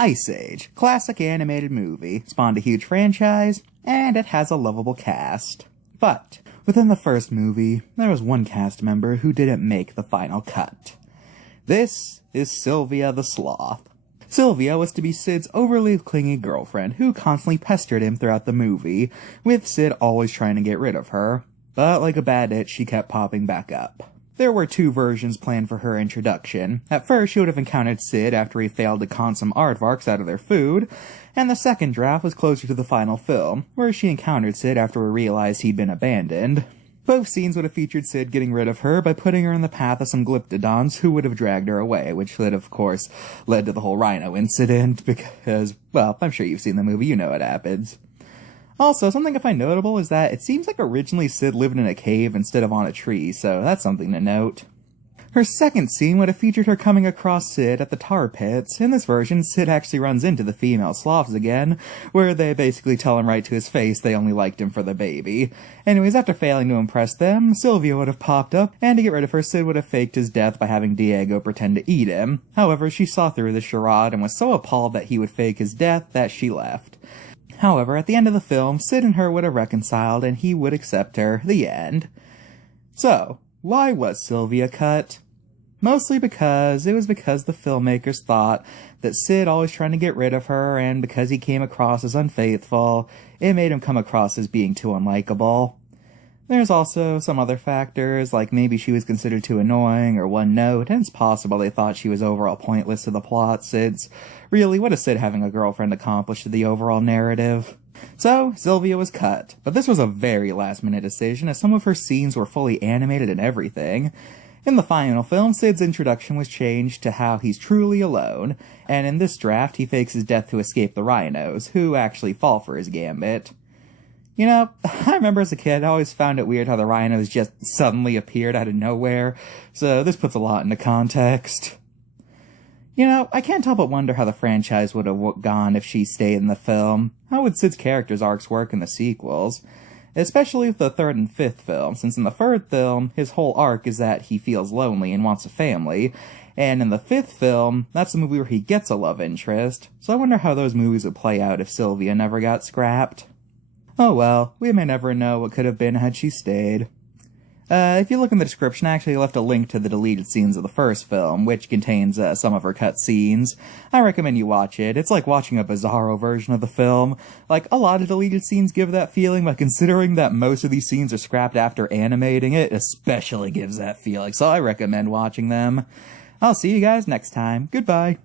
Ice Age, classic animated movie, spawned a huge franchise, and it has a lovable cast. But within the first movie, there was one cast member who didn't make the final cut. This is Sylvia the Sloth. Sylvia was to be Sid's overly clingy girlfriend who constantly pestered him throughout the movie, with Sid always trying to get rid of her. But like a bad itch, she kept popping back up. There were two versions planned for her introduction. At first, she would have encountered Sid after he failed to con some aardvarks out of their food, and the second draft was closer to the final film, where she encountered Sid after we realized he'd been abandoned. Both scenes would have featured Sid getting rid of her by putting her in the path of some glyptodons who would have dragged her away, which would, of course, led to the whole rhino incident, because, well, I'm sure you've seen the movie, you know what happens. Also, something I find notable is that it seems like originally Sid lived in a cave instead of on a tree, so that's something to note. Her second scene would have featured her coming across Sid at the tar pits. In this version, Sid actually runs into the female sloths again, where they basically tell him right to his face they only liked him for the baby. Anyways, after failing to impress them, Sylvia would have popped up, and to get rid of her, Sid would have faked his death by having Diego pretend to eat him. However, she saw through the charade and was so appalled that he would fake his death that she left. However, at the end of the film, Sid and her would have reconciled and he would accept her. The end. So, why was Sylvia cut? Mostly because the filmmakers thought that Sid always trying to get rid of her, and because he came across as unfaithful, it made him come across as being too unlikable. There's also some other factors, like maybe she was considered too annoying or one note, and it's possible they thought she was overall pointless to the plot, since really, what is Sid having a girlfriend accomplish to the overall narrative? So, Sylvia was cut, but this was a very last-minute decision, as some of her scenes were fully animated and everything. In the final film, Sid's introduction was changed to how he's truly alone, and in this draft, he fakes his death to escape the rhinos, who actually fall for his gambit. You know, I remember as a kid, I always found it weird how the rhinos just suddenly appeared out of nowhere, so this puts a lot into context. You know, I can't help but wonder how the franchise would have gone if she stayed in the film. How would Sid's character's arcs work in the sequels? Especially with the third and fifth film, since in the third film, his whole arc is that he feels lonely and wants a family, and in the fifth film, that's the movie where he gets a love interest, so I wonder how those movies would play out if Sylvia never got scrapped. Oh well, we may never know what could have been had she stayed. If you look in the description, I actually left a link to the deleted scenes of the first film, which contains some of her cut scenes. I recommend you watch it. It's like watching a bizarro version of the film. Like, a lot of deleted scenes give that feeling, but considering that most of these scenes are scrapped after animating it, especially gives that feeling, so I recommend watching them. I'll see you guys next time. Goodbye.